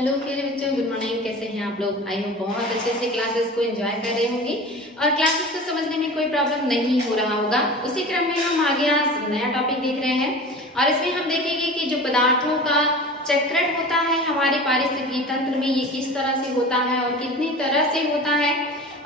Hello मेरे बच्चों, good morning. कैसे हैं आप लोग? आई होप बहुत अच्छे से क्लासेस को एंजॉय कर रहे होंगे और क्लासेस को समझने में कोई प्रॉब्लम नहीं हो रहा होगा। उसी क्रम में हम आगे आज नया टॉपिक देख रहे हैं और इसमें हम देखेंगे कि जो पदार्थों का चक्रण होता है हमारे पारिस्थितिकी तंत्र में, ये किस तरह से होता है और कितनी तरह से होता है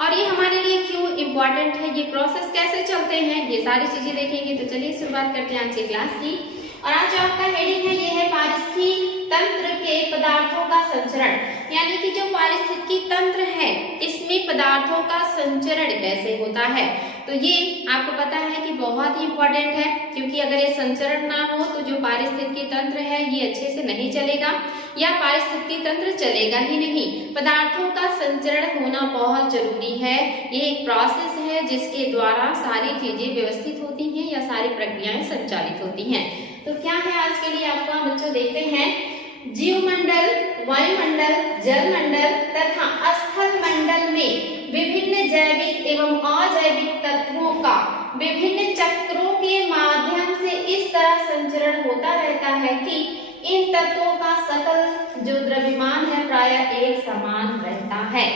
और ये हमारे लिए क्यों इम्पोर्टेंट है, ये प्रोसेस कैसे चलते हैं, ये सारी चीजें देखेंगे। तो चलिए शुरुआत करते हैं आज की क्लास की। और आज जो आपका हेडिंग है ये है पारिस्थितिकी तंत्र के पदार्थों का संचरण, यानी कि जो पारिस्थितिकी तंत्र है इसमें पदार्थों का संचरण कैसे होता है। तो ये आपको पता है कि बहुत ही इंपॉर्टेंट है, क्योंकि अगर ये संचरण ना हो तो जो पारिस्थितिकी तंत्र है ये अच्छे से नहीं चलेगा या पारिस्थितिकी तंत्र चलेगा ही नहीं। पदार्थों का संचरण होना बहुत जरूरी है। ये एक प्रोसेस है जिसके द्वारा सारी चीजें व्यवस्थित होती हैं या सारी प्रक्रियाएं संचालित होती हैं। तो क्या है आज के लिए आपका बच्चों, देखते हैं। जीवमंडल, वायुमंडल, जलमंडल तथा स्थल मंडल में विभिन्न जैविक एवं अजैविक तत्वों का विभिन्न चक्रों के माध्यम से इस तरह संचरण होता रहता है कि इन तत्वों का सकल जो द्रव्यमान है प्रायः एक समान रहता है।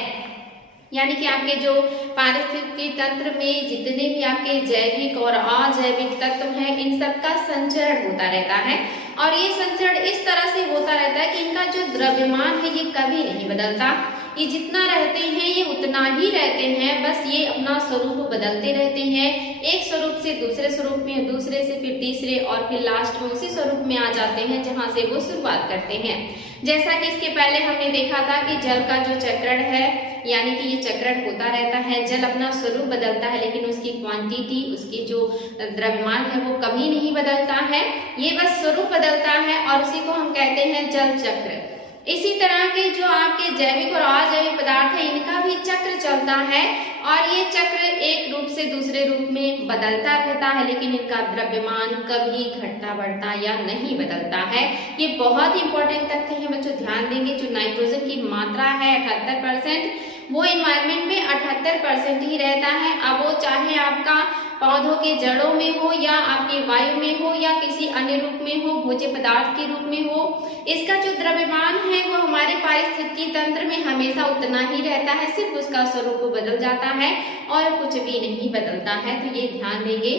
यानी कि आपके जो पारिस्थितिकी तंत्र में जितने भी आपके जैविक और अजैविक तत्व हैं इन सब का संचरण होता रहता है और ये संचरण इस तरह से होता रहता है कि इनका जो द्रव्यमान है ये कभी नहीं बदलता। ये जितना रहते हैं ये उतना ही रहते हैं, बस ये अपना स्वरूप बदलते रहते हैं। एक स्वरूप से दूसरे स्वरूप में, दूसरे से फिर तीसरे और फिर लास्ट में उसी स्वरूप में आ जाते हैं जहां से वो शुरुआत करते हैं। जैसा कि इसके पहले हमने देखा था कि जल का जो चक्रण है, यानी कि ये चक्रण होता रहता है। जल अपना स्वरूप बदलता है लेकिन उसकी क्वांटिटी, उसकी जो द्रव्यमान है वो कभी नहीं बदलता है, ये बस स्वरूप बदलता है और उसी को हम कहते हैं जल चक्र। इसी तरह के जो आपके जैविक और अजैविक पदार्थ है इनका भी चक्र चलता है और ये चक्र एक रूप से दूसरे रूप में बदलता रहता है, लेकिन इनका द्रव्यमान कभी घटता बढ़ता या नहीं बदलता है। ये बहुत ही इंपॉर्टेंट तथ्य है बच्चों, ध्यान देंगे। जो नाइट्रोजन की मात्रा है 78%, वो एनवायरमेंट में 78% ही रहता है। अब वो चाहे आपका पौधों के जड़ों में हो या आपकी वायु में हो या किसी अन्य रूप में हो, भोज्य पदार्थ के रूप में हो, इसका जो द्रव्यमान है वो हमारे पारिस्थितिकी तंत्र में हमेशा उतना ही रहता है, सिर्फ उसका स्वरूप बदल जाता है और कुछ भी नहीं बदलता है। तो ये ध्यान देंगे।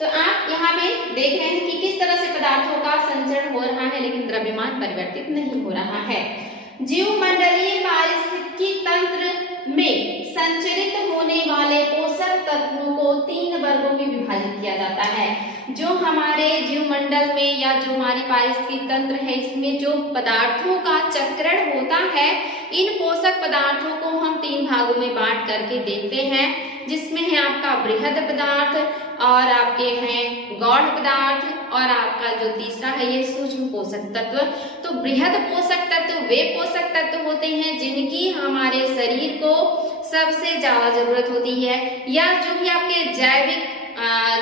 तो आप यहाँ पे देख रहे हैं कि किस तरह से पदार्थों का संचरण हो रहा है लेकिन द्रव्यमान परिवर्तित नहीं हो रहा है। जीवमंडलीय पारिस्थितिकी तंत्र में संचरित होने वाले पोषक तत्वों को 3 वर्गों में विभाजित किया जाता है। जो हमारे जीवमंडल में या जो हमारी पारिस्थितिकी तंत्र है इसमें जो पदार्थों का चक्रण होता है, इन पोषक पदार्थों को हम 3 भागों में बांट करके देखते हैं, जिसमें है आपका बृहद पदार्थ और आपके हैं गौण पदार्थ और आपका जो तीसरा है ये सूक्ष्म पोषक तत्व। तो बृहद पोषक तत्व वे पोषक तत्व होते हैं जिनकी हमारे शरीर को सबसे ज्यादा जरूरत होती है, या जो भी आपके जैविक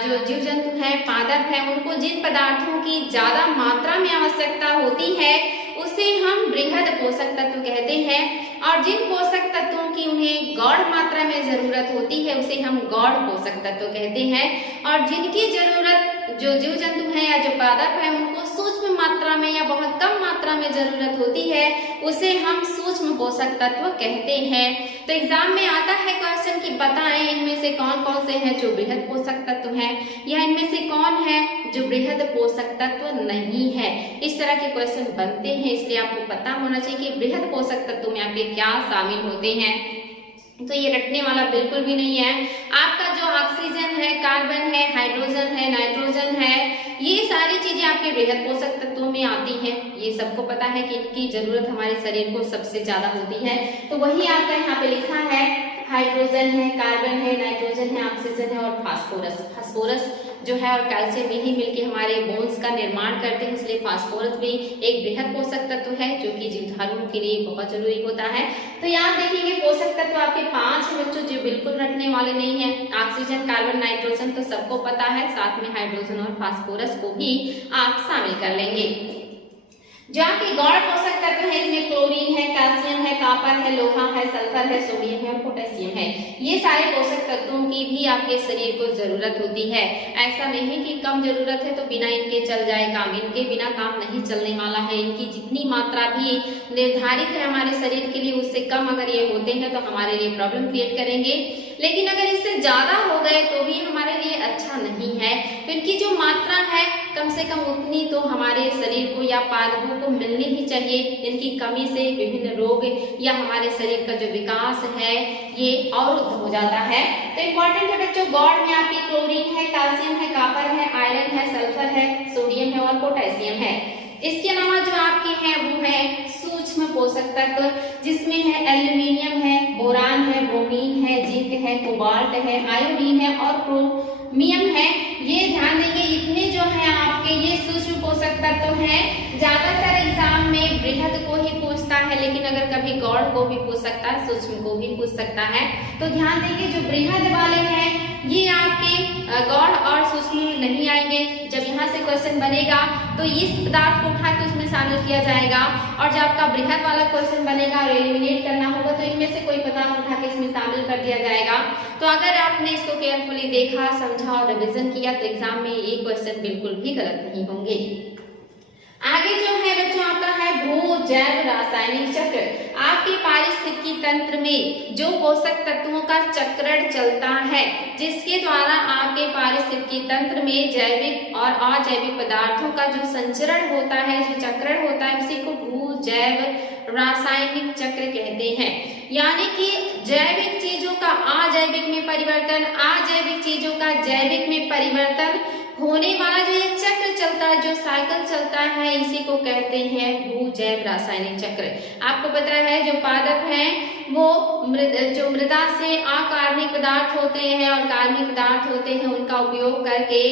जो जीव जंतु हैं, पादप हैं, उनको जिन पदार्थों की ज्यादा मात्रा में आवश्यकता होती है उसे हम बृहद पोषक तत्व कहते हैं, और जिन पोषक तत्वों की उन्हें गौण मात्रा में जरूरत होती है उसे हम गौण पोषक तत्व कहते हैं, और जिनकी जरूरत जो जीव जंतु हैं या जो पादप हैं उनको सूक्ष्म मात्रा में या बहुत कम मात्रा में जरूरत होती है उसे हम सूक्ष्म पोषक तत्व कहते हैं। तो एग्जाम में आता है क्वेश्चन कि बताएं इनमें से कौन कौन से हैं जो बृहद पोषक तत्व हैं या इनमें से कौन है जो बृहद पोषक तत्व नहीं है। इस तरह के क्वेश्चन बनते हैं, इसलिए आपको पता होना चाहिए कि बृहद पोषक तत्व में आपके क्या शामिल होते हैं। तो ये रटने वाला बिल्कुल भी नहीं है। आपका जो ऑक्सीजन है, कार्बन है, हाइड्रोजन है, नाइट्रोजन है, ये सारी चीजें आपके बृहद पोषक तत्वों में आती हैं। ये सबको पता है कि इनकी जरूरत हमारे शरीर को सबसे ज्यादा होती है। तो वही आपका यहाँ पे लिखा है, हाइड्रोजन है, कार्बन है, नाइट्रोजन है, ऑक्सीजन है और फास्फोरस। फास्फोरस जो है और कैल्शियम यही मिलके हमारे बोन्स का निर्माण करते हैं, इसलिए फास्फोरस भी एक बृहद पोषक तत्व है जो कि जीवधारुओं के लिए बहुत जरूरी होता है। तो यहाँ देखेंगे पोषक तत्व आपके 5 हैं बच्चों जो बिल्कुल रटने वाले नहीं है। ऑक्सीजन, कार्बन, नाइट्रोजन तो सबको पता है, साथ में हाइड्रोजन और फास्फोरस को भी आप शामिल कर लेंगे। जो आपके गौण पोषक तत्व है इसमें क्लोरीन है, कैल्शियम है, कॉपर है, लोहा है, सल्फर है, सोडियम है और पोटेशियम है। ये सारे पोषक तत्वों की भी आपके शरीर को जरूरत होती है। ऐसा नहीं कि कम जरूरत है तो बिना इनके चल जाए काम, इनके बिना काम नहीं चलने वाला है। इनकी जितनी मात्रा भी निर्धारित है हमारे शरीर के लिए उससे कम अगर ये होते हैं तो हमारे लिए प्रॉब्लम क्रिएट करेंगे, लेकिन अगर इससे ज्यादा हो गए तो भी हमारे लिए अच्छा नहीं है। तो इनकी जो मात्रा है कम से कम उतनी तो हमारे शरीर को या पादपों को मिलनी ही चाहिए। इनकी कमी से विभिन्न रोग या हमारे शरीर का जो विकास है ये अवरुद्ध हो जाता है। तो इम्पोर्टेंट है बच्चों, गौड़ में आपकी क्लोरीन है, कैल्शियम है, कॉपर है, आयरन है, सल्फर है, सोडियम है और पोटेशियम है। इसके अलावा जो आपके हैं वो है सूक्ष्म पोषक तत्व, जिसमें है एल्यूमिनियम है, बोरान है, ब्रोमीन है, जिंक है, कोबाल्ट है, आयोडीन है और क्रोमियम है। ये ध्यान देंगे इतने जो है आपके ये सूक्ष्म पोषक तत्व हैं। ज्यादातर एग्जाम में बृहद को ही पूछता है, लेकिन अगर कभी गौड़ को भी पूछ सकता है, सूक्ष्म को भी पूछ सकता है। तो ध्यान देंगे जो बृहद वाले हैं ये आपके गौड़ और सूक्ष्म में नहीं आएंगे। जब यहाँ से क्वेश्चन बनेगा तो इस पदार्थ को उठा के उसमें शामिल किया जाएगा, और जब आपका बृहद वाला क्वेश्चन बनेगा और एलिमिनेट करना होगा तो इनमें से कोई पदार्थ उठा के इसमें शामिल कर दिया जाएगा। तो अगर आपने इसको केयरफुली देखा, समझा और रिविजन किया तो एग्जाम में ये क्वेश्चन बिल्कुल भी गलत नहीं होंगे। आगे जो है बच्चों आपका है भू जैव रासायनिक चक्र। आपके पारिस्थितिकी तंत्र में जो पोषक तत्वों का चक्रण चलता है, जिसके द्वारा आपके पारिस्थितिकी तंत्र में जैविक और अजैविक पदार्थों का जो संचरण होता है, जो चक्रण होता है, उसी को भू जैव रासायनिक चक्र कहते हैं। यानी कि जैविक चीजों का अजैविक में परिवर्तन, अजैविक चीजों का जैविक में परिवर्तन होने वाला जो ये चक्र चलता है, जो साइकिल चलता है, इसी को कहते हैं भू जैव रासायनिक चक्र। आपको पता है जो पादप हैं वो जो मृदा से अकार्बनिक पदार्थ होते हैं और कार्बनिक पदार्थ होते हैं, उनका उपयोग करके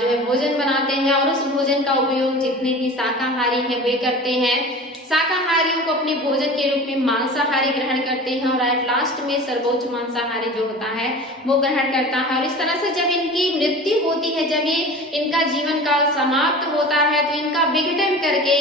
जो है भोजन बनाते हैं, और उस भोजन का उपयोग जितने भी शाकाहारी हैं वे करते हैं। शाकाहारियों को अपने भोजन के रूप में मांसाहारी ग्रहण करते हैं, और एट लास्ट में सर्वोच्च मांसाहारी जो होता है वो ग्रहण करता है। और इस तरह से जब इनकी मृत्यु होती है, जब ये इनका जीवन काल समाप्त होता है, तो इनका विघटन करके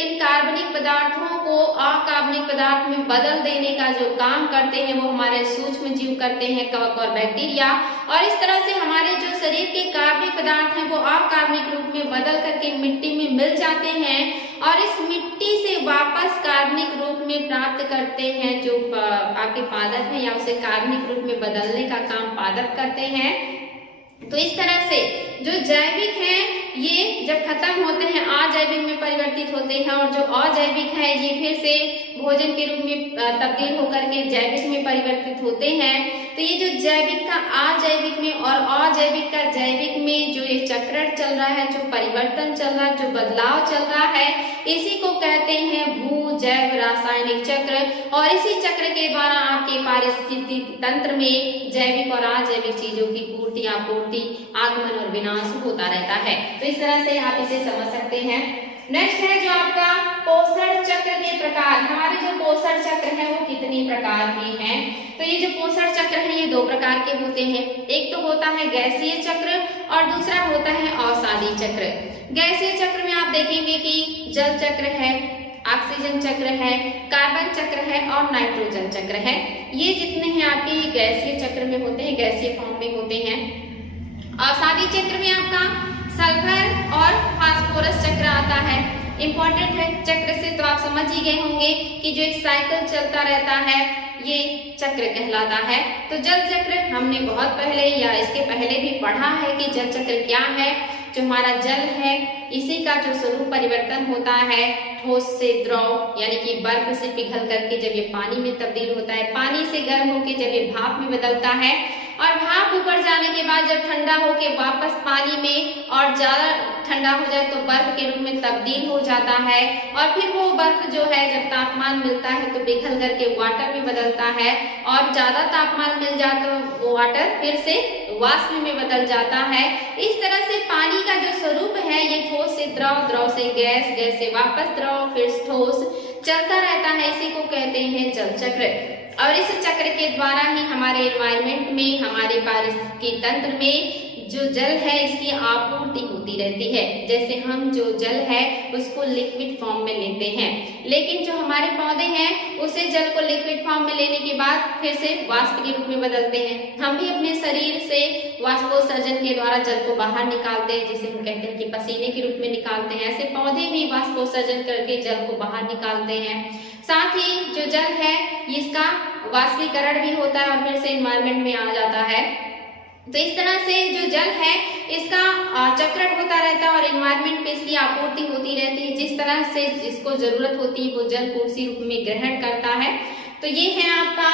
इन कार्बनिक पदार्थों को अकार्बनिक पदार्थ में बदल देने का जो काम करते हैं वो हमारे सूक्ष्म जीव करते हैं, कवक और बैक्टीरिया। और इस तरह से हमारे जो शरीर के कार्बनिक पदार्थ हैं वो अकार्बनिक रूप में बदल करके मिट्टी में मिल जाते हैं, और इस मिट्टी से वापस कार्बनिक रूप में प्राप्त करते हैं जो आपके पादप है, या उसे कार्बनिक रूप में बदलने का काम पादप करते हैं। तो इस तरह से जो जैविक है ये जब खत्म होते हैं अजैविक में परिवर्तित होते हैं, और जो अजैविक है ये फिर से भोजन के रूप में तब्दील होकर के जैविक में परिवर्तित होते हैं। तो ये जो जैविक का अजैविक में और अजैविक का जैविक में जो ये चक्रण चल रहा है, जो परिवर्तन चल रहा है, जो बदलाव चल रहा है, इसी को कहते हैं भू जैव रासायनिक चक्र। और इसी चक्र के द्वारा आपके पारिस्थितिकी तंत्र में जैविक और अजैविक चीजों की पूर्ति, आपूर्ति, आगमन और विनाश होता रहता है। तो इस तरह से आप इसे समझ सकते हैं। नेक्स्ट है जो आपका पोषण चक्र के प्रकार। हमारे जो पोषण चक्र है वो कितनी प्रकार के हैं? तो ये जो पोषण चक्र है ये दो प्रकार के होते हैं। एक तो होता है गैसीय चक्र और दूसरा होता है अवसादी चक्र। गैसीय चक्र में आप देखेंगे कि जल चक्र है, ऑक्सीजन चक्र है, कार्बन चक्र है और नाइट्रोजन चक्र है। ये जितने हैं आपके गैसीय चक्र में होते हैं, गैसीय फॉर्म में होते हैं। अवसादी चक्र में आपका सल्फर और फास्फोरस चक्र आता है। इंपॉर्टेंट है चक्र से तो आप समझ ही गए होंगे कि जो एक साइकिल चलता रहता है ये चक्र कहलाता है। तो जल चक्र हमने बहुत पहले या इसके पहले भी पढ़ा है कि जल चक्र क्या है। जो हमारा जल है इसी का जो स्वरूप परिवर्तन होता है ठोस से द्रव, यानी कि बर्फ से पिघल करके जब ये पानी में तब्दील होता है, पानी से गर्म होके जब ये भाप में बदलता है, और भाप ऊपर जाने के बाद जब ठंडा होके वापस पानी में और ज्यादा ठंडा हो जाए तो बर्फ के रूप में तब्दील हो जाता है। और फिर वो बर्फ जो है जब तापमान मिलता है तो पिघल करके वाटर में बदलता है, और ज्यादा तापमान मिल जाए तो वो वाटर फिर से वाष्प में बदल जाता है। इस तरह से पानी का जो स्वरूप है ये ठोस से द्रव, द्रव से गैस, गैस से वापस द्रव, फिर ठोस चलता रहता है। इसी को कहते हैं जल चक्र। और इस चक्र के द्वारा ही हमारे एनवायरमेंट में, हमारे पारिस्थितिकी तंत्र में जो जल है इसकी आपूर्ति होती रहती है। जैसे हम जो जल है उसको लिक्विड फॉर्म में लेते हैं, लेकिन जो हमारे पौधे हैं उसे जल को लिक्विड फॉर्म में लेने के बाद फिर से वाष्प के रूप में बदलते हैं। हम भी अपने शरीर से वाष्पोत्सर्जन के द्वारा जल को बाहर निकालते हैं, जिसे हम कहते हैं कि पसीने के रूप में निकालते हैं। ऐसे पौधे भी वाष्पोत्सर्जन करके जल को बाहर निकालते हैं। साथ ही जो जल है इसका वाष्पीकरण भी होता है और फिर से एनवायरमेंट में आ जाता है। तो इस तरह से जो जल है इसका चक्रण होता रहता है और एनवायरमेंट में इसकी आपूर्ति होती रहती है। जिस तरह से जिसको जरूरत होती है वो जल को उसी रूप में ग्रहण करता है। तो ये है आपका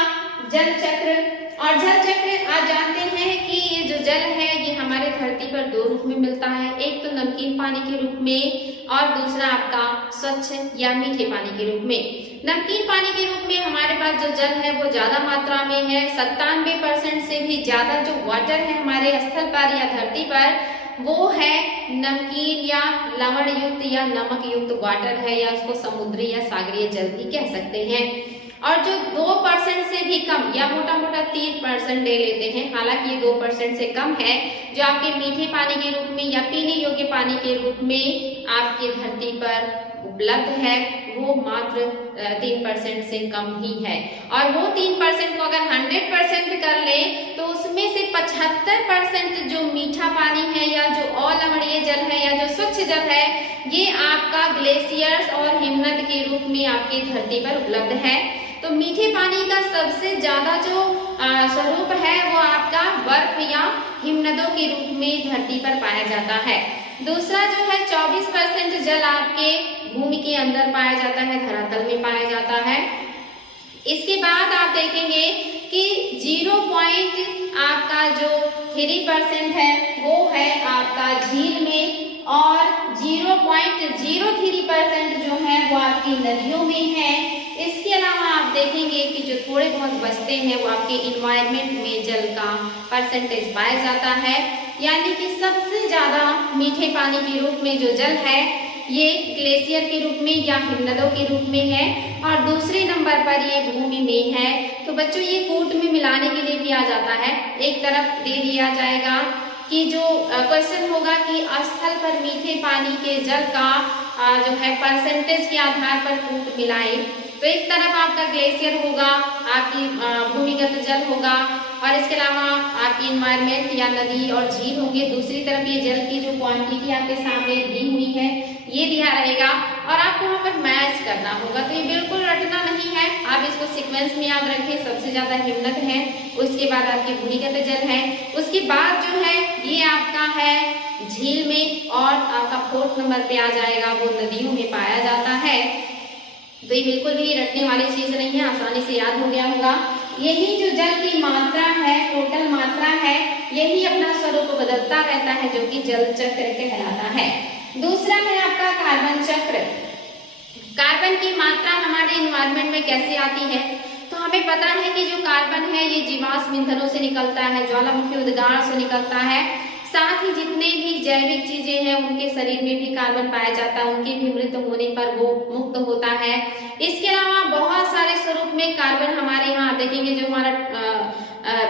जल चक्र। और जल चक्र आप जानते हैं कि ये जो जल है ये हमारे धरती पर दो रूप में मिलता है, एक तो नमकीन पानी के रूप में और दूसरा आपका स्वच्छ या मीठे पानी के रूप में। नमकीन पानी के रूप में हमारे पास जो जल है वो ज्यादा मात्रा में है, 97% से भी ज्यादा जो वाटर है हमारे स्थल पर या धरती पर वो है नमकीन या लवण युक्त या नमक युक्त वाटर है, या उसको समुद्री या सागरीय जल भी कह सकते हैं। और जो 2% से भी कम या मोटा मोटा 3% ले लेते हैं, हालांकि ये 2% से कम है, जो आपके मीठे पानी के रूप में या पीने योग्य पानी के रूप में आपके धरती पर उपलब्ध है, वो मात्र 3% से कम ही है। और वो 3% को अगर 100% कर ले तो उसमें से 75% जो मीठा पानी है या जो अलवणीय जल है या जो स्वच्छ जल है ये आपका ग्लेशियर्स और हिमनद के रूप में आपकी धरती पर उपलब्ध है। तो मीठे पानी का सबसे ज्यादा जो स्वरूप है वो आपका बर्फ या हिमनदों के रूप में धरती पर पाया जाता है। दूसरा जो है 24% जल आपके भूमि के अंदर पाया जाता है, धरातल में पाया जाता है। इसके बाद आप देखेंगे कि 3% है वो है आपका झील में, और 0.03% जो है वो आपकी नदियों में है। इसके अलावा आप देखेंगे कि जो थोड़े बहुत बचते हैं वो आपके इन्वायरमेंट में जल का परसेंटेज पाया जाता है। यानी कि सबसे ज्यादा मीठे पानी के रूप में जो जल है ये ग्लेशियर के रूप में या हिमनदों के रूप में है, और दूसरे नंबर पर ये भूमि में है। तो बच्चों ये कूट में मिलाने के लिए किया जाता है। एक तरफ दे दिया जाएगा कि जो क्वेश्चन होगा कि स्थल पर मीठे पानी के जल का जो है परसेंटेज के आधार पर कूट मिलाए, तो एक तरफ आपका ग्लेशियर होगा, आपकी भूमिगत जल होगा, और इसके अलावा आपकी इन्वायरमेंट या नदी और झील होंगे। दूसरी तरफ ये जल की जो क्वांटिटी आपके सामने दी हुई है ये दिया रहेगा, और आपको वहाँ पर मैच करना होगा। तो ये बिल्कुल रटना नहीं है, आप इसको सीक्वेंस में याद रखें। सबसे ज्यादा हिमनद है, उसके बाद आपकी भूमिगत जल है, उसके बाद जो है ये आपका है झील में, और आपका 4th नंबर पे आ जाएगा वो नदियों में पाया जाता है। तो ये बिल्कुल भी रटने वाली चीज नहीं है, आसानी से याद हो गया होगा। यही जो जल की मात्रा है, टोटल मात्रा है, यही अपना स्वरूप बदलता रहता है, जो कि जल चक्र कहलाता है। दूसरा है आपका कार्बन चक्र। कार्बन की मात्रा हमारे एनवायरनमेंट में कैसे आती है? तो हमें पता है कि जो कार्बन है ये जीवाश्म ईंधनों से निकलता है, ज्वालामुखी उद्गार से निकलता है। साथ ही जितने भी जैविक चीजें हैं उनके शरीर में भी कार्बन पाया जाता है, उनके भी मृत्यु होने पर वो मुक्त होता है। इसके अलावा बहुत सारे स्वरूप में कार्बन हमारे यहाँ देखेंगे। जो हमारा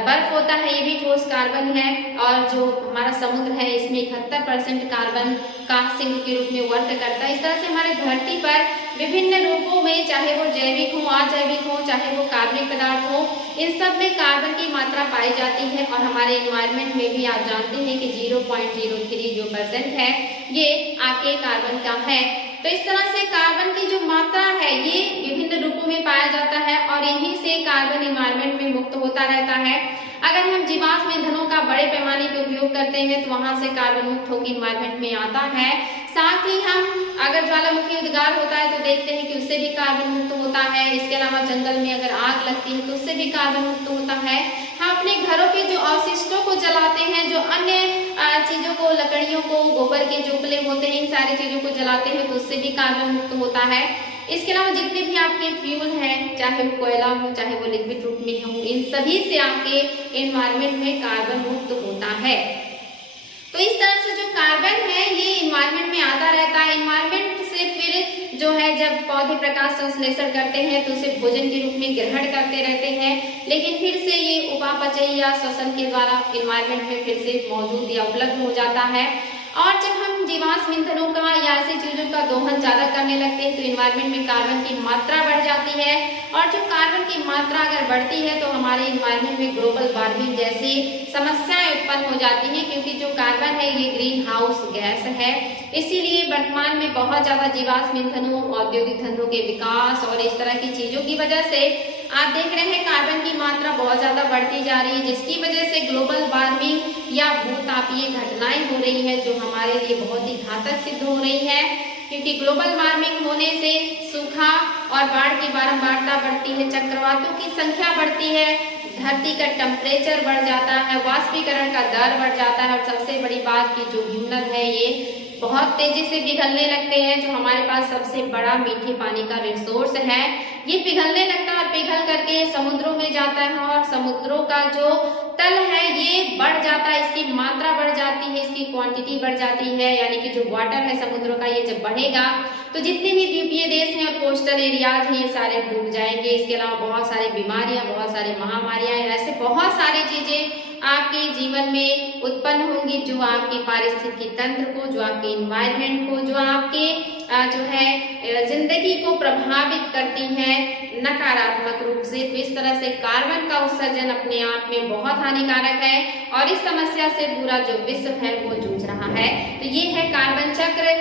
बर्फ होता है ये भी ठोस कार्बन है, और जो हमारा समुद्र है इसमें 71% कार्बन का सिंक के रूप में वर्क करता है। इस तरह से हमारे धरती पर विभिन्न रूपों में, चाहे वो जैविक हो, अजैविक हो, चाहे वो कार्बनिक पदार्थ हो, इन सब में कार्बन की मात्रा पाई जाती है। और हमारे एनवायरनमेंट में भी आप जानते हैं कि 0.03 जो % है ये आपके कार्बन का है। तो इस तरह से कार्बन की जो मात्रा है ये विभिन्न रूपों में पाया जाता है, और यहीं से कार्बन एनवायरनमेंट में मुक्त होता रहता है। अगर हम जीवाश्म ईंधनों का बड़े पैमाने पे उपयोग करते हैं तो वहां से कार्बन मुक्त होकर एनवायरनमेंट में आता है। साथ ही हम अगर ज्वालामुखी उद्गार होता है तो देखते हैं कि उससे भी कार्बन मुक्त होता है। इसके अलावा जंगल में अगर आग लगती है तो उससे भी कार्बन मुक्त होता है। हम अपने घरों के जो अवशिष्टों को जलाते हैं, जो अन्य चीजों को, लकड़ियों को, गोबर के जो उपले होते हैं, इन सारी चीजों को जलाते हैं तो उससे भी कार्बन मुक्त होता है। इसके अलावा जितने भी आपके फ्यूल हैं, चाहे वो कोयला हो, चाहे वो लिक्विड रूप में हो, इन सभी से आपके एनवायरनमेंट में कार्बन मुक्त होता है। तो इस तरह से जो कार्बन है ये एनवायरनमेंट में आता रहता है। एनवायरनमेंट से फिर जो है जब पौधे प्रकाश संश्लेषण करते हैं तो उसे भोजन के रूप में ग्रहण करते रहते हैं, लेकिन फिर से ये उपापचय या श्वसन के द्वारा इन्वायरमेंट में फिर से मौजूद या उपलब्ध हो जाता है। और जब हम जीवाश्म ईंधनों का या ऐसी चीजों का दोहन ज्यादा करने लगते हैं तो इन्वायरमेंट में कार्बन की मात्रा बढ़ जाती है, और जो कार्बन की मात्रा अगर बढ़ती है तो हमारे इन्वायरमेंट में ग्लोबल वार्मिंग जैसी समस्याएं उत्पन्न हो जाती हैं, क्योंकि जो कार्बन है ये ग्रीन हाउस गैस है। इसीलिए वर्तमान में बहुत ज्यादा जीवाश्म ईंधनों, औद्योगिक धंधों के विकास और इस तरह की चीजों की वजह से आप देख रहे हैं कार्बन की मात्रा बहुत ज्यादा बढ़ती जा रही है, जिसकी वजह से ग्लोबल वार्मिंग या भूतापीय घटनाएं हो रही है जो हमारे लिए बहुत ही घातक सिद्ध हो रही है। क्योंकि ग्लोबल वार्मिंग होने से सूखा और बाढ़ की बारंबारता बढ़ती है, चक्रवातों की संख्या बढ़ती है, धरती का टेम्परेचर बढ़ जाता है, वाष्पीकरण का दर बढ़ जाता है, और सबसे बड़ी बात की जो हिमनद है ये बहुत तेजी से पिघलने लगते हैं। जो हमारे पास सबसे बड़ा मीठे पानी का रिसोर्स है ये पिघलने लगता है और पिघल करके समुद्रों में जाता है, और समुद्रों का जो तल है ये बढ़ जाता है, इसकी मात्रा बढ़ जाती है, इसकी क्वांटिटी बढ़ जाती है, यानी कि जो वाटर है समुद्रों का ये जब बढ़ेगा तो जितने भी द्वीपीय देश हैं और कोस्टल एरियाज हैं ये सारे डूब जाएंगे। इसके अलावा बहुत सारी बीमारियां, बहुत सारी महामारियां, ऐसे बहुत सारी चीजें आपके जीवन में उत्पन्न होंगी जो आपके पारिस्थितिकी तंत्र को, जो आपके इन्वायरमेंट को, जो आपके जो है जिंदगी को प्रभावित करती हैं नकारात्मक रूप से। तो इस तरह से कार्बन का उत्सर्जन अपने आप में बहुत हानिकारक है और इस समस्या से पूरा जो विश्व है वो जूझ रहा है। तो ये है कार्बन चक्र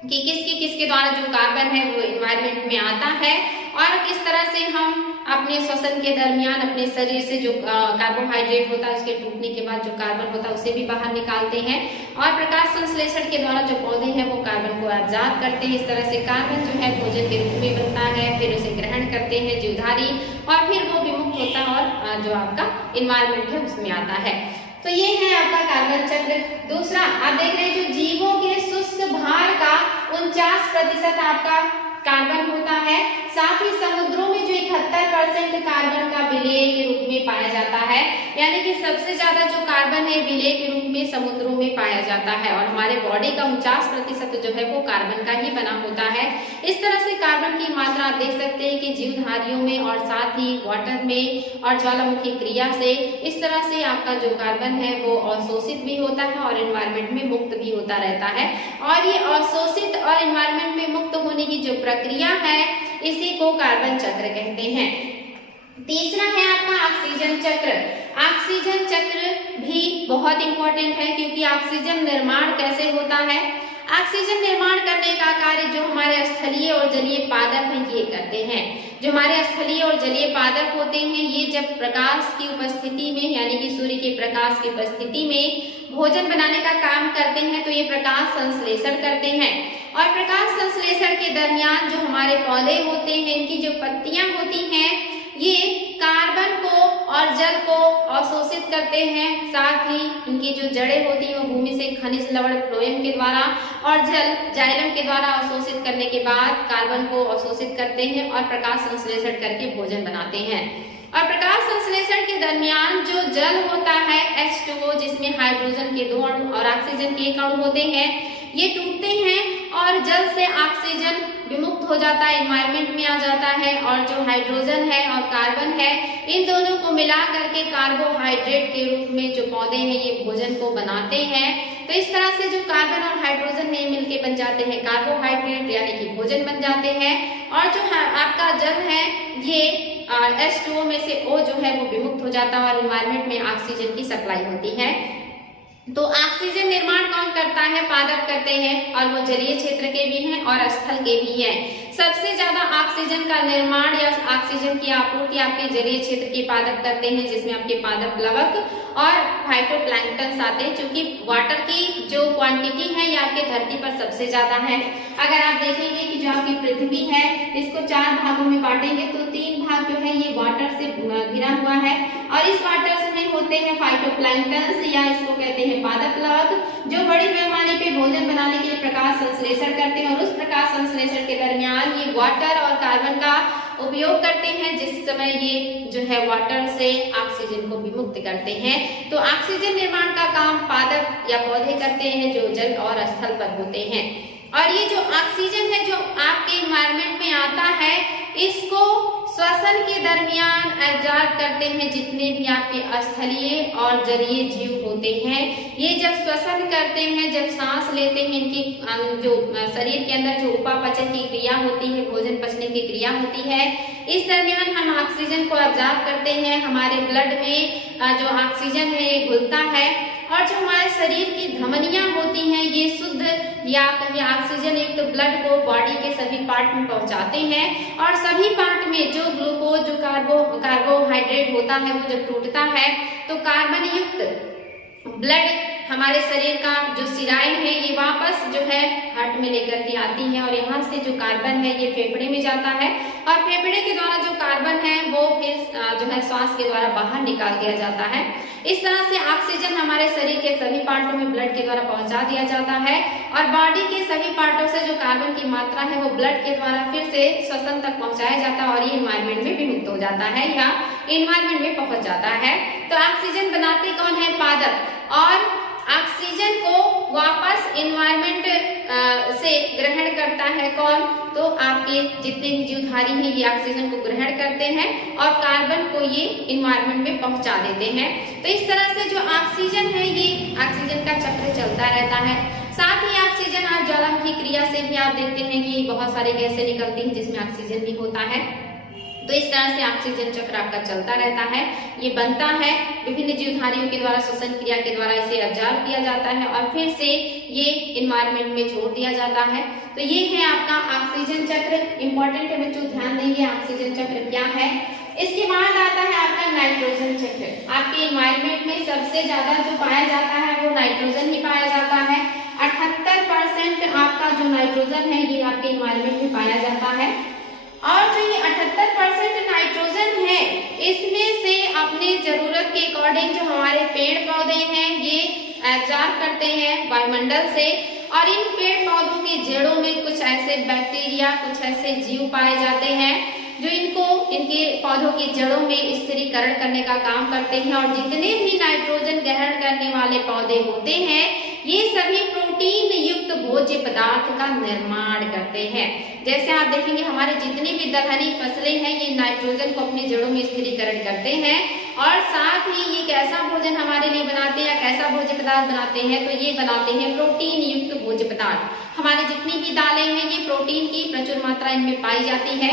कि किसके द्वारा जो कार्बन है वो इन्वायरमेंट में आता है, और किस तरह से हम अपने श्वसन के दरमियान अपने शरीर से जो कार्बोहाइड्रेट होता है उसके टूटने के बाद जो कार्बन होता है उसे भी बाहर निकालते हैं, और प्रकाश संश्लेषण के द्वारा जो पौधे हैं वो कार्बन को एब्जॉर्ब करते हैं। इस तरह से कार्बन जो है भोजन के रूप में बनता है, फिर उसे ग्रहण करते हैं जीवधारी, और फिर वो विमुक्त होता है और जो आपका इन्वायरमेंट है उसमें आता है। तो ये है आपका कार्बन चक्र। दूसरा आप देख रहे हैं जो जीवों के शुष्क भार का 49% आपका कार्बन होता है, साथ ही समुद्रों में जो 71% कार्बन का विलेय के रूप में पाया जाता है, यानी कि सबसे ज्यादा जो कार्बन है विलेय के रूप में समुद्रों में पाया जाता है, और हमारे बॉडी का 49% जो है वो कार्बन का ही बना होता है। इस तरह से कार्बन की मात्रा आप देख सकते हैं कि जीवधारियों में और साथ ही वाटर में और ज्वालामुखी क्रिया से इस तरह से आपका जो कार्बन है वो अवशोषित भी होता है और एनवायरमेंट में मुक्त भी होता रहता है, और ये अवशोषित और एनवायरमेंट में मुक्त होने की जो प्रक्रिया है इसी को कार्बन चक्र कहते हैं। तीसरा है आपका ऑक्सीजन चक्र। ऑक्सीजन चक्र भी बहुत इंपॉर्टेंट है, क्योंकि ऑक्सीजन निर्माण कैसे होता है, ऑक्सीजन निर्माण करने का कार्य जो हमारे स्थलीय और जलीय पादप हैं ये करते हैं। जो हमारे स्थलीय और जलीय पादप होते हैं ये जब प्रकाश की उपस्थिति में, यानी कि सूर्य के प्रकाश की उपस्थिति में भोजन बनाने का काम करते हैं, तो ये प्रकाश संश्लेषण करते हैं, और प्रकाश संश्लेषण के दरमियान जो हमारे पौधे होते हैं इनकी जो पत्तियां होती हैं ये कार्बन को और जल को अवशोषित करते हैं, साथ ही इनकी जो जड़ें होती हैं वो भूमि से खनिज लवण फ्लोएम के द्वारा और जल जाइलम के द्वारा अवशोषित करने के बाद कार्बन को अवशोषित करते हैं और प्रकाश संश्लेषण करके भोजन बनाते हैं। और प्रकाश संश्लेषण के दरमियान जो जल होता है H2O, जिसमें हाइड्रोजन के 2 अणु और ऑक्सीजन के 1 अणु होते हैं, ये टूटते हैं और जल से ऑक्सीजन विमुक्त हो जाता है, एनवायरमेंट में आ जाता है, और जो हाइड्रोजन है और कार्बन है इन दोनों को मिला करके कार्बोहाइड्रेट के रूप में जो पौधे हैं ये भोजन को बनाते हैं। तो इस तरह से जो कार्बन और हाइड्रोजन है मिलके बन जाते हैं कार्बोहाइड्रेट, यानी कि भोजन बन जाते हैं, और जो आपका जल है ये H2O में से O जो है वो विमुक्त हो जाता है और एनवायरमेंट में ऑक्सीजन की सप्लाई होती है। तो ऑक्सीजन निर्माण कौन करता है, पादप करते हैं, और वो जलीय क्षेत्र के भी हैं और स्थल के भी हैं। सबसे ज्यादा ऑक्सीजन का निर्माण या ऑक्सीजन की आपूर्ति आपके जलीय क्षेत्र के पादप करते हैं, जिसमें आपके पादप प्लवक और फाइटोप्लैंक्टन आते हैं, क्योंकि वाटर की जो क्वांटिटी है ये आपके धरती पर सबसे ज्यादा है। अगर आप देखेंगे कि जो आपकी पृथ्वी है इसको 4 भागों में बांटेंगे तो 3 भाग जो है ये वाटर से घिरा हुआ है, और इस वाटर में होते हैं फाइटोप्लैंक्टन या इसको कहते हैं पादप प्लवक, जो बड़े पैमाने पे भोजन बनाने के लिए प्रकाश संश्लेषण करते हैं, और उस प्रकाश संश्लेषण के दरमियान ये वाटर और कार्बन का उपयोग करते हैं, जिस समय ये जो है वाटर से ऑक्सीजन को विमुक्त करते हैं। तो ऑक्सीजन निर्माण का काम पादप या पौधे करते हैं जो जल और स्थल पर होते हैं। और ये जो ऑक्सीजन है जो आपके श्वसन के दरमियान एब्जॉर्ब करते हैं जितने भी आपके स्थलीय और जलीय जीव होते हैं। ये जब श्वसन करते हैं, जब सांस लेते हैं, इनकी जो शरीर के अंदर जो उपापचय की क्रिया होती है, भोजन पचने की क्रिया होती है, इस दरमियान हम ऑक्सीजन को एब्जॉर्ब करते हैं। हमारे ब्लड में जो ऑक्सीजन है ये घुलता है और जो हमारे शरीर की धमनियां होती हैं ये शुद्ध या कहीं ऑक्सीजन युक्त ब्लड को बॉडी के सभी पार्ट में पहुंचाते हैं और सभी पार्ट में जो ग्लूकोज, जो कार्बोहाइड्रेट होता है वो जब टूटता है तो कार्बन युक्त ब्लड हमारे शरीर का जो सिराएं है ये वापस जो है हार्ट में लेकर के आती है और यहाँ से जो कार्बन है ये फेफड़े में जाता है और फेफड़े के द्वारा जो कार्बन है वो फिर जो है श्वास के द्वारा बाहर निकाल दिया जाता है। इस तरह से ऑक्सीजन हमारे शरीर के सभी पार्टों में ब्लड के द्वारा पहुंचा दिया जाता है और बॉडी के सभी पार्टों से जो कार्बन की मात्रा है वो ब्लड के द्वारा फिर से श्वसन तक पहुंचाया जाता है और ये इन्वायरमेंट में विमुक्त हो जाता है या इन्वायरमेंट में पहुंच जाता है। तो ऑक्सीजन बनाते कौन है? पादप। और ऑक्सीजन को वापस इन्वायरमेंट से ग्रहण करता है कौन? तो आपके जितने भी जीवधारी हैं ये ऑक्सीजन को ग्रहण करते हैं और कार्बन को ये इन्वायरमेंट में पहुंचा देते हैं। तो इस तरह से जो ऑक्सीजन है ये ऑक्सीजन का चक्र चलता रहता है। साथ ही ऑक्सीजन और ज्वालामुखी क्रिया से भी आप देखते हैं कि बहुत सारी गैसें निकलती हैं जिसमें ऑक्सीजन भी होता है। तो इस तरह से ऑक्सीजन चक्र आपका चलता रहता है। ये बनता है विभिन्न जीवधारियों के द्वारा, श्वसन क्रिया के द्वारा इसे अब्जॉर्ब किया जाता है और फिर से ये इन्वायरमेंट में छोड़ दिया जाता है। तो ये है आपका ऑक्सीजन चक्र। इंपॉर्टेंट है बच्चों, ध्यान देंगे ऑक्सीजन चक्र क्या है। इसके बाद आता है आपका नाइट्रोजन चक्र। आपके इन्वायरमेंट में सबसे ज्यादा जो पाया जाता है वो नाइट्रोजन ही पाया जाता है। 78% आपका जो नाइट्रोजन है ये आपके इन्वायरमेंट में पाया जाता है और जो ये 78% नाइट्रोजन है इसमें से अपने जरूरत के अकॉर्डिंग जो हमारे पेड़ पौधे हैं ये एब्जॉर्ब करते हैं वायुमंडल से और इन पेड़ पौधों की जड़ों में कुछ ऐसे बैक्टीरिया, कुछ ऐसे जीव पाए जाते हैं जो इनके पौधों की जड़ों में स्थिरीकरण करने का काम करते हैं और जितने भी नाइट्रोजन ग्रहण करने वाले पौधे होते हैं ये सभी प्रोटीन युक्त भोज्य पदार्थ का निर्माण करते हैं। जैसे आप देखेंगे हमारे जितनी भी दलहनी फसलें हैं ये नाइट्रोजन को अपनी जड़ों में स्थिरीकरण करते हैं और साथ ही ये कैसा भोजन हमारे लिए बनाते हैं, कैसा भोज्य पदार्थ बनाते हैं? तो ये बनाते हैं प्रोटीन युक्त भोज्य पदार्थ। हमारी जितनी भी दालें हैं ये प्रोटीन की प्रचुर मात्रा इनमें पाई जाती है।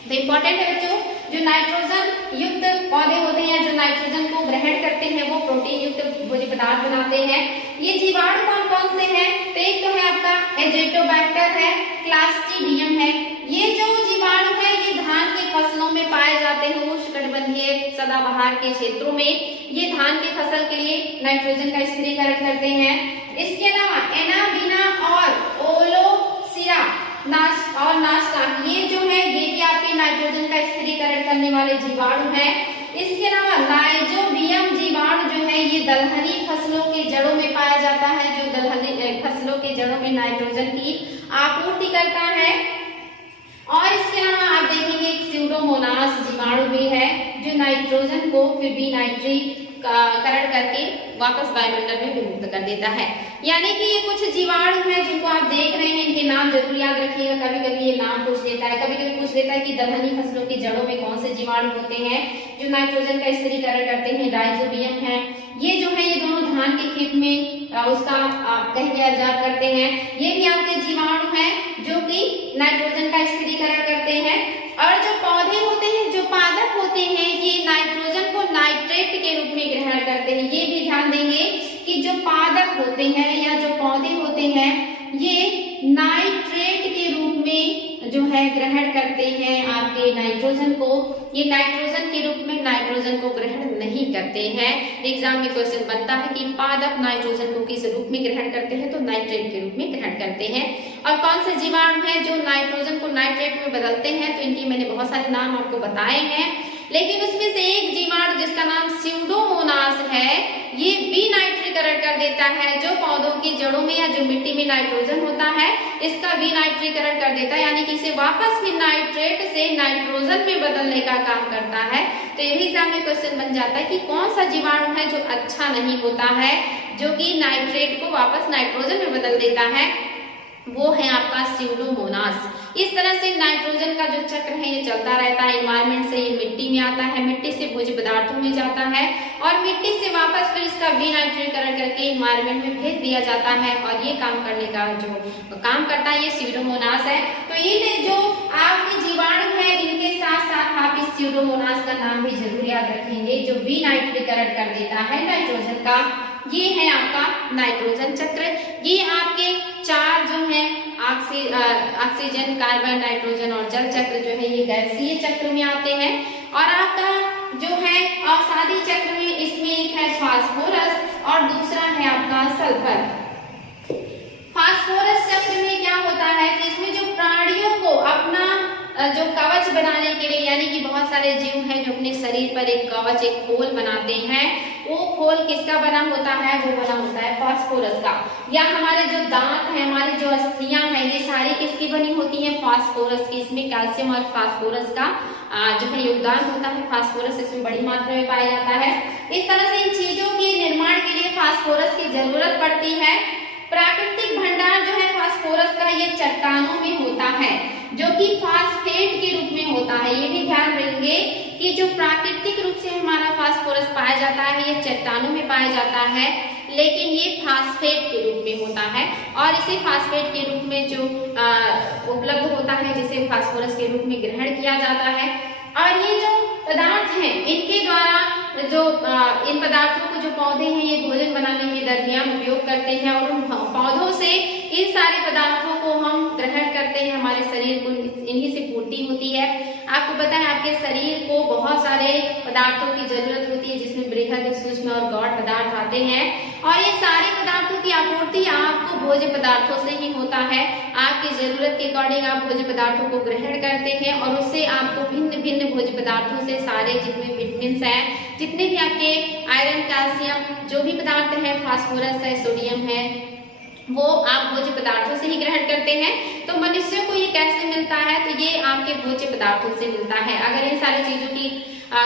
तो इम्पोर्टेंट है बच्चों, जो नाइट्रोजन युक्त पौधे होते हैं जो नाइट्रोजन को ग्रहण करते हैं वो प्रोटीन युक्त भोज्य पदार्थ बनाते हैं। ये जीवाणु कौन कौन से हैं? तो एक तो है आपका एजेटोबैक्टर है, क्लास्ट्रीडियम है। ये जो जीवाणु है ये धान की फसलों में पाए जाते हैं उष्णकटिबंधीय सदाबहार के क्षेत्रों में। ये धान की फसल के लिए नाइट्रोजन का स्थिरीकरण करते हैं। इसके अलावा एनाबीना और ओलोसिरा नाशक ये जो है ये भी आपके नाइट्रोजन का स्थिरीकरण करने वाले जीवाणु हैं। इसके अलावा राइजोबियम जीवाणु जो है ये दलहनी फसलों के जड़ों में पाया जाता है, जो दलहनी फसलों के जड़ों में नाइट्रोजन की आपूर्ति करता है। और इसके अलावा आप देखेंगे एक स्यूडोमोनास जीवाणु भी है जो नाइट्रोजन को फिर विनाइट्रीकरण करके वापस वायुमंडल में विमुक्त कर देता है। यानी कि ये कुछ जीवाणु हैं जिनको आप देख रहे हैं, इनके नाम जरूर याद रखिएगा। कभी कभी ये नाम पूछ लेता है, कभी कभी पूछ लेता है कि दलहनी फसलों की जड़ों में कौन से जीवाणु होते हैं जो नाइट्रोजन का स्थिरीकरण करते हैं। राइजोबियम है, ये जो है ये दोनों धान के खेत में उसका कहीं अब्जॉर्ब करते हैं। ये भी आपके जीवाणु हैं जो कि नाइट्रोजन का स्थिरीकरण करते हैं। और जो पौधे होते हैं, जो पादप होते हैं, ये नाइट्रोजन को नाइट्रेट के रूप में ग्रहण करते हैं। ये भी ध्यान देंगे कि जो पादप होते हैं या जो पौधे होते हैं ये नाइट्रेट के रूप में जो है ग्रहण करते हैं आपके नाइट्रोजन को। ये नाइट्रोजन के रूप में नाइट्रोजन को ग्रहण नहीं करते हैं। एग्जाम में क्वेश्चन बनता है कि पादप नाइट्रोजन को किस रूप में ग्रहण करते हैं? तो नाइट्रेट के रूप में ग्रहण करते हैं। और कौन से जीवाणु हैं जो नाइट्रोजन को नाइट्रेट में बदलते हैं? तो इनकी मैंने बहुत सारे नाम आपको बताए हैं, लेकिन उसमें से एक जीवाणु जिसका नाम स्यूडोमोनास है ये विनाइट्रीकरण कर देता है। जो पौधों की जड़ों में या जो मिट्टी में नाइट्रोजन होता है इसका विनाइट्रीकरण कर देता है, यानी कि इसे वापस फिर नाइट्रेट से नाइट्रोजन में बदलने का काम करता है। तो यही एग्जाम में क्वेश्चन बन जाता है कि कौन सा जीवाणु है जो अच्छा नहीं होता है, जो कि नाइट्रेट को वापस नाइट्रोजन में बदल देता है। वो है आपका स्यूडोमोनास। इस तरह से नाइट्रोजन का जो चक्र है ये चलता रहता है। एनवायरमेंट से ये मिट्टी में आता है, मिट्टी से भोज्य पदार्थों में जाता है और मिट्टी से वापस फिर इसका विनाइट्रीकरण करके एनवायरमेंट में भेज दिया जाता है और ये काम करने का जो काम करता है ये स्यूडोमोनास है। तो ये जो आपके जीवाणु है इनके साथ साथ आप इस स्यूडोमोनास का नाम भी जरूर याद रखेंगे जो विनाइट्रीकरण कर देता है नाइट्रोजन का। ये है आपका नाइट्रोजन चक्र। ये आपके चार जो है ऑक्सीजन, कार्बन, नाइट्रोजन और जल चक्र जो है ये गैसीय चक्र में आते हैं। और आपका जो है अवसादी चक्र में इसमें एक है फास्फोरस और दूसरा है आपका सल्फर। फास्फोरस चक्र में क्या होता है कि इसमें जो प्राणियों को अपना जो कवच बनाने के लिए, यानी कि बहुत सारे जीव हैं जो अपने शरीर पर एक कवच, एक खोल बनाते हैं, वो खोल किसका बना होता है? वो बना होता है फास्फोरस का। या हमारे जो दांत हैं, हमारी जो अस्थियां हैं, ये सारी किसकी बनी होती है? फास्फोरस की। इसमें कैल्शियम और फास्फोरस का जो है योगदान होता है। फास्फोरस इसमें बड़ी मात्रा में पाया जाता है। इस तरह से इन चीजों के निर्माण के लिए फास्फोरस की जरूरत पड़ती है। प्राकृतिक भंडार जो है फास्फोरस का ये चट्टानों में होता है जो कि फास्फेट के रूप में होता है। ये भी ध्यान रखेंगे कि जो प्राकृतिक रूप से हमारा फास्फोरस पाया जाता है ये चट्टानों में पाया जाता है, लेकिन ये फास्फेट के रूप में होता है और इसे फास्फेट के रूप में जो उपलब्ध होता है जिसे फास्फोरस के रूप में ग्रहण किया जाता है। और ये जो पदार्थ हैं इनके द्वारा जो इन पदार्थों को जो पौधे हैं ये भोजन बनाने के दरमियान उपयोग करते हैं और उन पौधों से इन सारे पदार्थों को हम ग्रहण करते हैं। हमारे शरीर को इन्हीं से पूर्ति होती है। आपको पता है आपके शरीर को बहुत सारे पदार्थों की जरूरत होती है जिसमें बृहद, सूक्ष्म और गौण पदार्थ आते हैं और ये सारे पदार्थों की आपूर्ति आपको भोज्य पदार्थों से ही होता है। आपकी जरूरत के अकॉर्डिंग आप भोज्य पदार्थों को ग्रहण करते हैं और उससे आपको भिन्न भिन्न भोज्य पदार्थों से सारे जितने विटामिन हैं, जितने भी आपके आयरन, कैल्शियम जो भी पदार्थ है, फास्फोरस है, सोडियम है, वो आप भोज्य पदार्थों से ही ग्रहण करते हैं। तो मनुष्य को ये कैसे मिलता है? तो ये आपके भोज्य पदार्थों से मिलता है। अगर इन सारी चीजों की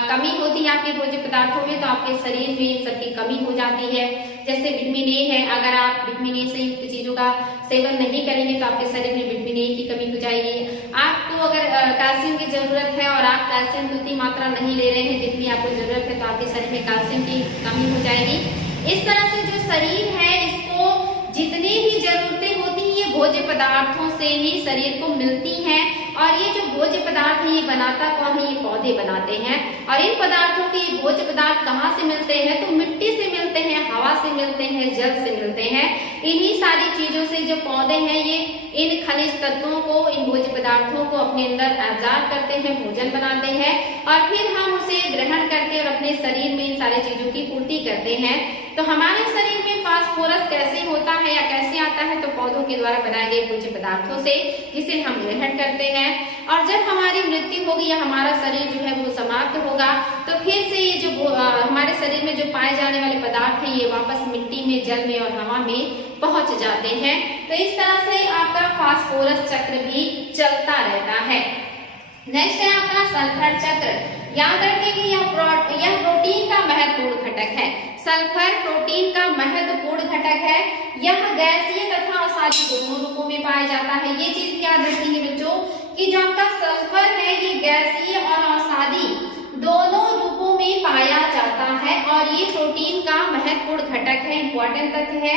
कमी होती है आपके भोज्य पदार्थों में तो आपके शरीर में इन सबकी कमी हो जाती है। जैसे विटामिन ए है, अगर आप विटामिन ए से युक्त चीजों का सेवन नहीं करेंगे तो आपके शरीर में विटामिन ए की कमी हो जाएगी। आपको अगर कैल्शियम की जरूरत है और आप कैल्शियम की उतनी मात्रा नहीं ले रहे हैं जितनी आपको जरूरत है तो आपके शरीर में कैल्शियम की कमी हो जाएगी। इस तरह से जो शरीर है इसको जितनी भी जरूरतें होती है ये भोज्य पदार्थों से ही शरीर को मिलती हैं। और ये जो भोज्य पदार्थ है ये बनाता कौन है? ये पौधे बनाते हैं। और इन पदार्थों के भोज्य पदार्थ कहाँ से मिलते हैं? तो मिट्टी से मिलते हैं, हवा से मिलते हैं, जल से मिलते हैं। इन्हीं सारी चीजों से जो पौधे हैं ये इन खनिज तत्वों को, इन भोज्य पदार्थों को अपने अंदर एब्जॉर्ब करते हैं, भोजन बनाते हैं और फिर हम उसे ग्रहण करते हैं और अपने शरीर में इन सारी चीजों की पूर्ति करते हैं। तो हमारे शरीर में फास्फोरस कैसे होता है या कैसे आता है? तो पौधों के द्वारा बनाए गए भोज्य पदार्थों से, जिसे हम ग्रहण करते हैं। और जब हमारी मृत्यु होगी या हमारा शरीर जो है वो समाप्त होगा तो फिर से ये जो हमारे शरीर में जो पाए जाने वाले पदार्थ हैं ये वापस मिट्टी में, जल में और हवा में पहुंच जाते हैं। तो इस तरह से आपका फास्फोरस चक्र भी चलता रहता है। नेक्स्ट है आपका सल्फर चक्र। याद रखें कि यह प्रोटीन का महत्वपूर्ण घटक है। सल्फर प्रोटीन का महत्वपूर्ण घटक है। यह गैसीय तथा अवसादी दोनों रूपों में पाया जाता है। ये चीज याद रखेंगे बच्चों कि जो आपका सल्फर है ये गैसीय और अवसादी दोनों रूपों में पाया जाता है और ये प्रोटीन का महत्वपूर्ण घटक है, इंपॉर्टेंट तथ्य है।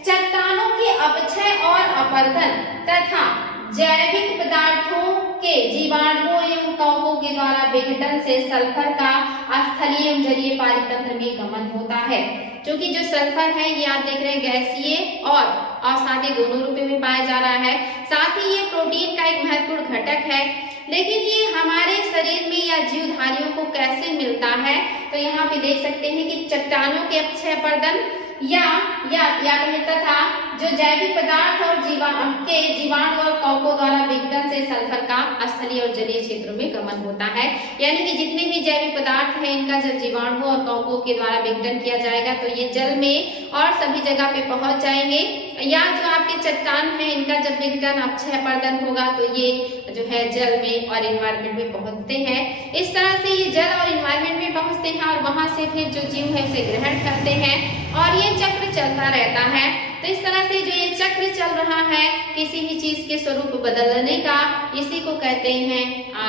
चट्टानों के अपक्षय और अपरदन तथा जैविक पदार्थों के जीवाणुओं एवं कवकों के द्वारा विघटन से सल्फर का स्थलीय एवं जलीय पारितंत्र में गमन होता है। क्योंकि जो सल्फर है ये आप देख रहे हैं गैसीय और अवसादी दोनों रूपों में पाया जा रहा है। साथ ही ये प्रोटीन का एक महत्वपूर्ण घटक है। लेकिन ये हमारे शरीर में या जीवधारियों को कैसे मिलता है? तो यहाँ पे देख सकते हैं कि चट्टानों के अपक्षय अपरदन या तथा जो जैविक पदार्थ और जीवाणु और कवकों द्वारा विघटन से सल्फर का स्थलीय और जलीय क्षेत्रों में गमन होता है। यानी कि जितने भी जैविक पदार्थ हैं इनका जब जीवाणु और कवकों के द्वारा विघटन किया जाएगा तो ये जल में और सभी जगह पे पहुंच जाएंगे। या जो आपके चट्टान है इनका जब विघटन अपक्षयपर्दन होगा तो ये जो है जल में और एनवायरमेंट में पहुंचते हैं। इस तरह से ये जल और एनवायरमेंट में पहुंचते हैं और वहां से फिर जो जीव है उसे ग्रहण करते हैं और ये चक्र चलता रहता है। तो इस तरह से जो ये चक्र चल रहा है किसी भी चीज के स्वरूप बदलने का, इसी को कहते हैं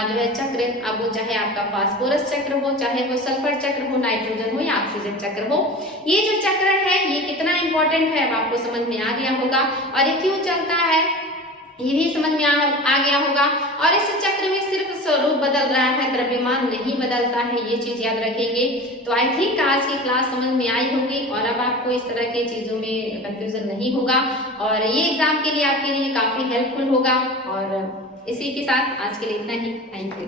जो है चक्र। अब वो चाहे आपका फास्फोरस चक्र हो, चाहे वो सल्फर चक्र हो, नाइट्रोजन हो या ऑक्सीजन चक्र हो, ये जो चक्र है ये कितना इंपॉर्टेंट है अब आपको समझ में आ गया होगा। और ये क्यों चलता है ये भी समझ में आ गया होगा। और इस चक्र में सिर्फ स्वरूप बदल रहा है, द्रव्यमान नहीं बदलता है, ये चीज याद रखेंगे। तो आई थिंक आज की क्लास समझ में आई होगी और अब आपको इस तरह की चीजों में कंफ्यूजन नहीं होगा और ये एग्जाम के लिए आपके लिए काफी हेल्पफुल होगा। और इसी के साथ आज के लिए इतना ही। Thank you.